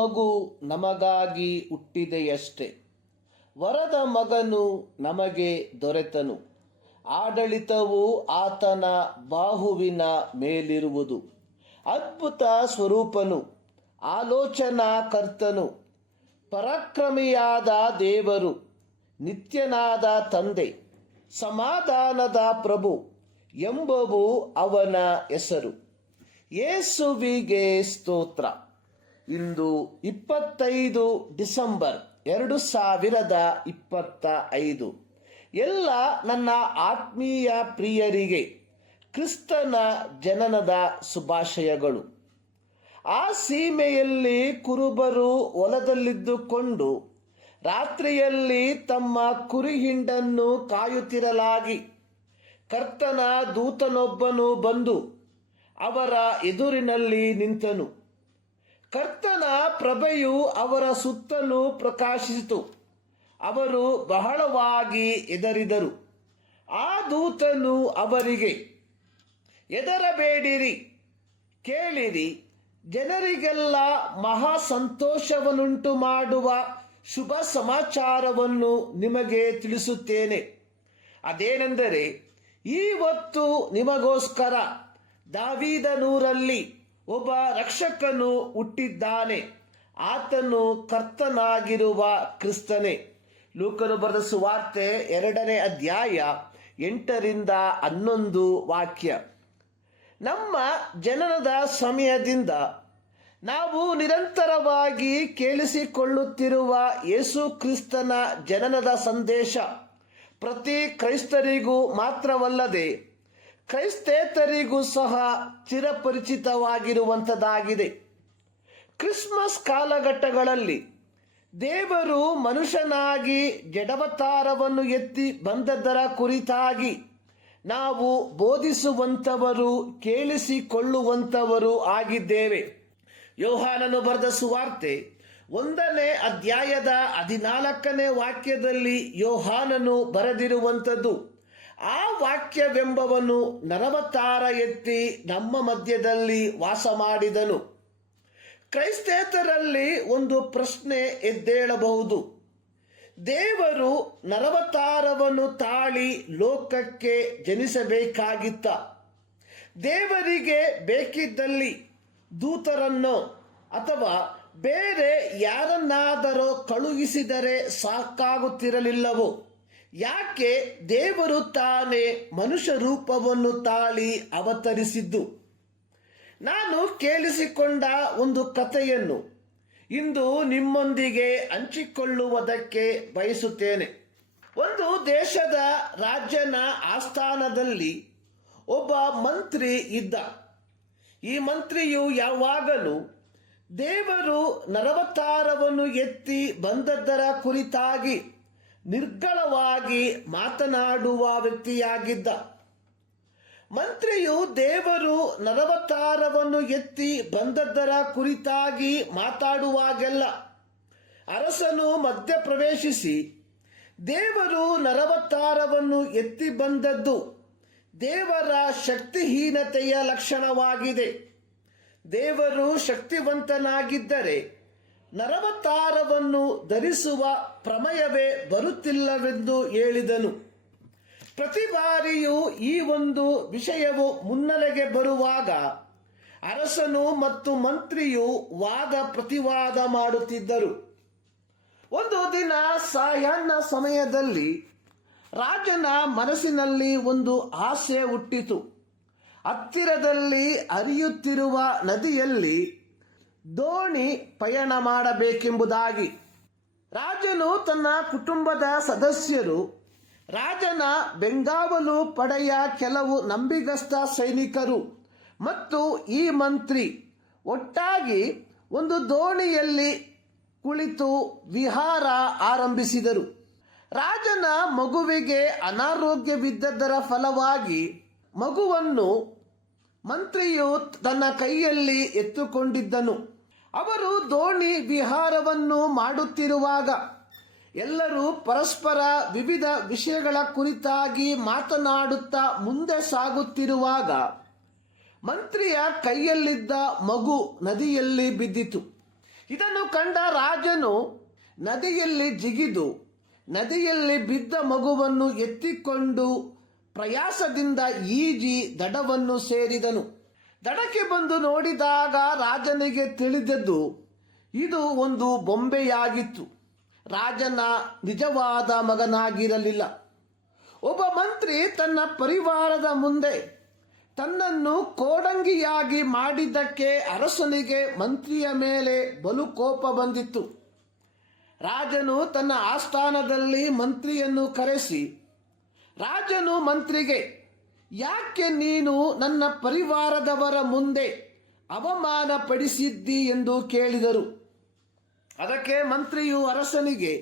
ಮಗು ನಮಗಾಗಿ ಹುಟ್ಟಿದೆಯಷ್ಟೆ, ವರದ ಮಗನು ನಮಗೆ ದೊರೆತನು, ಆಡಳಿತವು ಆತನ ಬಾಹುವಿನ ಮೇಲಿರುವುದು. ಅದ್ಭುತ ಸ್ವರೂಪನು, ಆಲೋಚನಾ ಕರ್ತನು, ಪರಾಕ್ರಮಿಯಾದ ದೇವರು, ನಿತ್ಯನಾದ ತಂದೆ, ಸಮಾಧಾನದ ಪ್ರಭು ಎಂಬುವು ಅವನ ಹೆಸರು. ಯೇಸುವಿಗೆ ಸ್ತೋತ್ರ. ಇಂದು 25 ಡಿಸೆಂಬರ್ 2025. ಎಲ್ಲ ನನ್ನ ಆತ್ಮೀಯ ಪ್ರಿಯರಿಗೆ ಕ್ರಿಸ್ತನ ಜನನದ ಶುಭಾಶಯಗಳು. ಆ ಸೀಮೆಯಲ್ಲಿ ಕುರುಬರು ಹೊಲದಲ್ಲಿದ್ದುಕೊಂಡು ರಾತ್ರಿಯಲ್ಲಿ ತಮ್ಮ ಕುರಿಹಿಂಡನ್ನು ಕಾಯುತ್ತಿರಲಾಗಿ ಕರ್ತನ ದೂತನೊಬ್ಬನು ಬಂದು ಅವರ ಎದುರಿನಲ್ಲಿ ನಿಂತನು. ಕರ್ತನ ಪ್ರಭೆಯು ಅವರ ಸುತ್ತಲೂ ಪ್ರಕಾಶಿಸಿತು. ಅವರು ಬಹಳವಾಗಿ ಹೆದರಿದರು. ಆ ದೂತನು ಅವರಿಗೆ, ಹೆದರಬೇಡಿರಿ, ಕೇಳಿರಿ, ಜನರಿಗೆಲ್ಲ ಮಹಾ ಸಂತೋಷವನ್ನುಂಟು ಮಾಡುವ ಶುಭ ಸಮಾಚಾರವನ್ನು ನಿಮಗೆ ತಿಳಿಸುತ್ತೇನೆ. ಅದೇನೆಂದರೆ, ಇವತ್ತು ನಿಮಗೋಸ್ಕರ ದಾವೀದನೂರಲ್ಲಿ ಒಬ್ಬ ರಕ್ಷಕನು ಹುಟ್ಟಿದ್ದಾನೆ. ಆತನು ಕರ್ತನಾಗಿರುವ ಕ್ರಿಸ್ತನೇ. ಲೂಕನು ಬರೆದ ಸುವಾರ್ತೆ 2ನೇ ಅಧ್ಯಾಯ 8ರಿಂದ 11 ವಾಕ್ಯ. ನಮ್ಮ ಜನನದ ಸಮಯದಿಂದ ನಾವು ನಿರಂತರವಾಗಿ ಕೇಳಿಸಿಕೊಳ್ಳುತ್ತಿರುವ ಯೇಸು ಕ್ರಿಸ್ತನ ಜನನದ ಸಂದೇಶ ಪ್ರತಿ ಕ್ರೈಸ್ತರಿಗೂ ಮಾತ್ರವಲ್ಲದೆ ಕ್ರೈಸ್ತೇತರಿಗೂ ಸಹ ಚಿರಪರಿಚಿತವಾಗಿರುವಂಥದ್ದಾಗಿದೆ. ಕ್ರಿಸ್ಮಸ್ ಕಾಲಘಟ್ಟಗಳಲ್ಲಿ ದೇವರು ಮನುಷ್ಯನಾಗಿ ಜಡವತಾರವನ್ನು ಎತ್ತಿ ಬಂದದ್ದರ ಕುರಿತಾಗಿ ನಾವು ಬೋಧಿಸುವಂಥವರು, ಕೇಳಿಸಿಕೊಳ್ಳುವಂಥವರು ಆಗಿದ್ದೇವೆ. ಯೋಹಾನನು ಬರೆದ ಸುವಾರ್ತೆ 1ನೇ ಅಧ್ಯಾಯದ 14ನೇ ವಾಕ್ಯದಲ್ಲಿ ಯೋಹಾನನು ಬರೆದಿರುವಂಥದ್ದು, ಆ ವಾಕ್ಯವೆಂಬವನು ನರವತಾರ ಎತ್ತಿ ನಮ್ಮ ಮಧ್ಯದಲ್ಲಿ ವಾಸ ಮಾಡಿದನು. ಕ್ರೈಸ್ತೇತರಲ್ಲಿ ಒಂದು ಪ್ರಶ್ನೆ ಎದ್ದೇಳಬಹುದು. ದೇವರು ನರವತಾರವನ್ನು ತಾಳಿ ಲೋಕಕ್ಕೆ ಜನಿಸಬೇಕಾಗಿತ್ತ? ದೇವರಿಗೆ ಬೇಕಿದ್ದಲ್ಲಿ ದೂತರನ್ನೋ ಅಥವಾ ಬೇರೆ ಯಾರನ್ನಾದರೂ ಕಳುಹಿಸಿದರೆ ಸಾಕಾಗುತ್ತಿರಲಿಲ್ಲವೋ? ಯಾಕೆ ದೇವರು ತಾನೇ ಮನುಷ್ಯ ರೂಪವನ್ನು ತಾಳಿ ಅವತರಿಸಿದ್ದು? ನಾನು ಕೇಳಿಸಿಕೊಂಡ ಒಂದು ಕಥೆಯನ್ನು ಇಂದು ನಿಮ್ಮೊಂದಿಗೆ ಹಂಚಿಕೊಳ್ಳುವುದಕ್ಕೆ ಬಯಸುತ್ತೇನೆ. ಒಂದು ದೇಶದ ರಾಜನ ಆಸ್ಥಾನದಲ್ಲಿ ಒಬ್ಬ ಮಂತ್ರಿ ಇದ್ದ. ಈ ಮಂತ್ರಿಯು ಯಾವಾಗಲೂ ದೇವರು ನರವತಾರವನ್ನು ಎತ್ತಿ ಬಂದದ್ದರ ಕುರಿತಾಗಿ ನಿರ್ಗಳವಾಗಿ ಮಾತನಾಡುವ ವ್ಯಕ್ತಿಯಾಗಿದ್ದ. ಮಂತ್ರಿಯು ದೇವರು ನರವತಾರವನ್ನು ಎತ್ತಿ ಬಂದದ್ದರ ಕುರಿತಾಗಿ ಮಾತಾಡುವಾಗೆಲ್ಲ ಅರಸನು ಮಧ್ಯಪ್ರವೇಶಿಸಿ, ದೇವರು ನರವತಾರವನ್ನು ಎತ್ತಿ ಬಂದದ್ದು ದೇವರ ಶಕ್ತಿಹೀನತೆಯ ಲಕ್ಷಣವಾಗಿದೆ. ದೇವರು ಶಕ್ತಿವಂತನಾಗಿದ್ದರೆ ನರವತಾರವನ್ನು ಧರಿಸುವ ಪ್ರಮೇಯವೇ ಬರುತ್ತಿಲ್ಲವೆಂದು ಹೇಳಿದನು. ಪ್ರತಿ ಬಾರಿಯೂ ಈ ಒಂದು ವಿಷಯವು ಮುನ್ನೆಲೆಗೆ ಬರುವಾಗ ಅರಸನು ಮತ್ತು ಮಂತ್ರಿಯು ವಾದ ಪ್ರತಿವಾದ ಮಾಡುತ್ತಿದ್ದರು. ಒಂದು ದಿನ ಸಾಯಾಹ್ನ ಸಮಯದಲ್ಲಿ ರಾಜನ ಮನಸ್ಸಿನಲ್ಲಿ ಒಂದು ಆಸೆ ಹುಟ್ಟಿತು. ಹತ್ತಿರದಲ್ಲಿ ಹರಿಯುತ್ತಿರುವ ನದಿಯಲ್ಲಿ ದೋಣಿ ಪಯಣ ಮಾಡಬೇಕೆಂಬುದಾಗಿ. ರಾಜನು ತನ್ನ ಕುಟುಂಬದ ಸದಸ್ಯರು, ರಾಜನ ಬೆಂಗಾವಲು ಪಡೆಯ ಕೆಲವು ನಂಬಿಗಸ್ತ ಸೈನಿಕರು ಮತ್ತು ಈ ಮಂತ್ರಿ ಒಟ್ಟಾಗಿ ಒಂದು ದೋಣಿಯಲ್ಲಿ ಕುಳಿತು ವಿಹಾರ ಆರಂಭಿಸಿದರು. ರಾಜನ ಮಗುವಿಗೆ ಅನಾರೋಗ್ಯವಿದ್ದದ್ದರ ಫಲವಾಗಿ ಮಗುವನ್ನು ಮಂತ್ರಿಯು ತನ್ನ ಕೈಯಲ್ಲಿ ಎತ್ತುಕೊಂಡಿದ್ದನು. ಅವರು ದೋಣಿ ವಿಹಾರವನ್ನು ಮಾಡುತ್ತಿರುವಾಗ ಎಲ್ಲರೂ ಪರಸ್ಪರ ವಿವಿಧ ವಿಷಯಗಳ ಕುರಿತಾಗಿ ಮಾತನಾಡುತ್ತಾ ಮುಂದೆ ಇದನ್ನು ಕಂಡ ರಾಜನು ನದಿಯಲ್ಲಿ ಜಿಗಿದು ನದಿಯಲ್ಲಿ ಬಿದ್ದ ಮಗುವನ್ನು ಎತ್ತಿಕೊಂಡು ಪ್ರಯಾಸದಿಂದ ಈಜಿ ದಡವನ್ನು ಸೇರಿದನು. ದಡಕ್ಕೆ ಬಂದು ನೋಡಿದಾಗ ರಾಜನಿಗೆ ತಿಳಿದದ್ದು ಇದು ಒಂದು ಬೊಂಬೆಯಾಗಿತ್ತು. ರಾಜನ ನಿಜವಾದ ಮಗನಾಗಿರಲಿಲ್ಲ. ಒಬ್ಬ ಮಂತ್ರಿ ತನ್ನ ಪರಿವಾರದ ಮುಂದೆ ತನ್ನನ್ನು ಕೋಡಂಗಿಯಾಗಿ ಮಾಡಿದ್ದಕ್ಕೆ ಅರಸನಿಗೆ ಮಂತ್ರಿಯ ಮೇಲೆ ಬಲು ಕೋಪ ಬಂದಿತ್ತು. ರಾಜನು ತನ್ನ ಆಸ್ಥಾನದಲ್ಲಿ ಮಂತ್ರಿಯನ್ನು ಕರೆಸಿ, ರಾಜನು ಮಂತ್ರಿಗೆ, ಯಾಕೆ ನೀನು ನನ್ನ ಪರಿವಾರದವರ ಮುಂದೆ ಅವಮಾನ ಪಡಿಸಿದ್ದಿ ಎಂದು ಕೇಳಿದರು. ಅದಕ್ಕೆ ಮಂತ್ರಿಯು ಅರಸನಿಗೆ,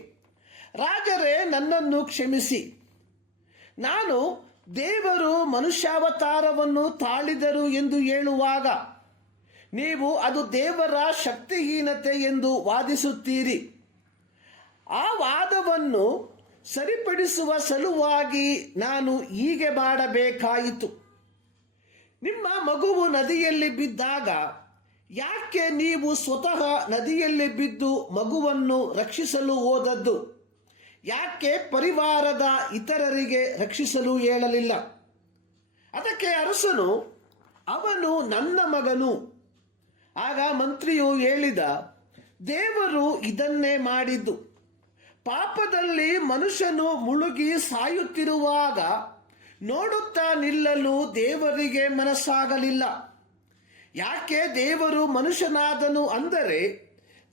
ರಾಜರೇ, ನನ್ನನ್ನು ಕ್ಷಮಿಸಿ. ನಾನು ದೇವರು ಮನುಷ್ಯಾವತಾರವನ್ನು ತಾಳಿದರು ಎಂದು ಹೇಳುವಾಗ ನೀವು ಅದು ದೇವರ ಶಕ್ತಿಹೀನತೆ ಎಂದು ವಾದಿಸುತ್ತೀರಿ. ಆ ವಾದವನ್ನು ಸರಿಪಡಿಸುವ ಸಲುವಾಗಿ ನಾನು ಹೀಗೆ ಮಾಡಬೇಕಾಯಿತು. ನಿಮ್ಮ ಮಗುವು ನದಿಯಲ್ಲಿ ಬಿದ್ದಾಗ ಯಾಕೆ ನೀವು ಸ್ವತಃ ನದಿಯಲ್ಲಿ ಬಿದ್ದು ಮಗುವನ್ನು ರಕ್ಷಿಸಲು ಹೋದದ್ದು? ಯಾಕೆ ಪರಿವಾರದ ಇತರರಿಗೆ ರಕ್ಷಿಸಲು ಹೇಳಲಿಲ್ಲ? ಅದಕ್ಕೆ ಅರಸನು, ಅವನು ನನ್ನ ಮಗನು. ಆಗ ಮಂತ್ರಿಯು ಹೇಳಿದ, ದೇವರು ಇದನ್ನೇ ಮಾಡಿದ್ದು. ಪಾಪದಲ್ಲಿ ಮನುಷ್ಯನು ಮುಳುಗಿ ಸಾಯುತ್ತಿರುವಾಗ ನೋಡುತ್ತಾ ನಿಲ್ಲಲು ದೇವರಿಗೆ ಮನಸ್ಸಾಗಲಿಲ್ಲ. ಯಾಕೆ ದೇವರು ಮನುಷ್ಯನಾದನು ಅಂದರೆ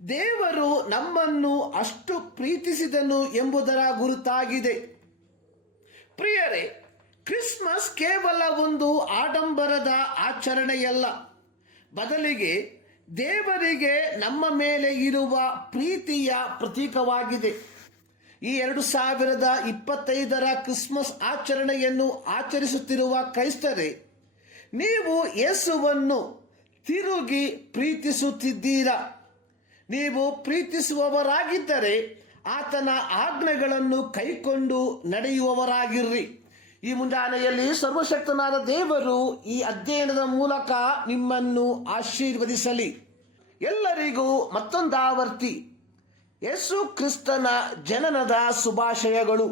ದೇವರು ನಮ್ಮನ್ನು ಅಷ್ಟು ಪ್ರೀತಿಸಿದನು ಎಂಬುದರ ಗುರುತಾಗಿದೆ. ಪ್ರಿಯರೇ, ಕ್ರಿಸ್ಮಸ್ ಕೇವಲ ಒಂದು ಆಡಂಬರದ ಆಚರಣೆಯಲ್ಲ, ಬದಲಿಗೆ ದೇವರಿಗೆ ನಮ್ಮ ಮೇಲೆ ಇರುವ ಪ್ರೀತಿಯ ಪ್ರತೀಕವಾಗಿದೆ. ಈ 2025 ಕ್ರಿಸ್ಮಸ್ ಆಚರಣೆಯನ್ನು ಆಚರಿಸುತ್ತಿರುವ ಕ್ರೈಸ್ತರೇ, ನೀವು ಯೇಸುವನ್ನು ತಿರುಗಿ ಪ್ರೀತಿಸುತ್ತಿದ್ದೀರಾ. ನೀವು ಪ್ರೀತಿಸುವವರಾಗಿದ್ದರೆ ಆತನ ಆಜ್ಞೆಗಳನ್ನು ಕೈಕೊಂಡು ನಡೆಯುವವರಾಗಿರ್ರಿ. ಈ ಮುಂಜಾನೆಯಲ್ಲಿ ಸರ್ವಶಕ್ತನಾದ ದೇವರು ಈ ಅಧ್ಯಯನದ ಮೂಲಕ ನಿಮ್ಮನ್ನು ಆಶೀರ್ವದಿಸಲಿ. ಎಲ್ಲರಿಗೂ ಮತ್ತೊಂದಾವರ್ತಿ ಯೇಸು ಕ್ರಿಸ್ತನ ಜನನದ ಶುಭಾಶಯಗಳು.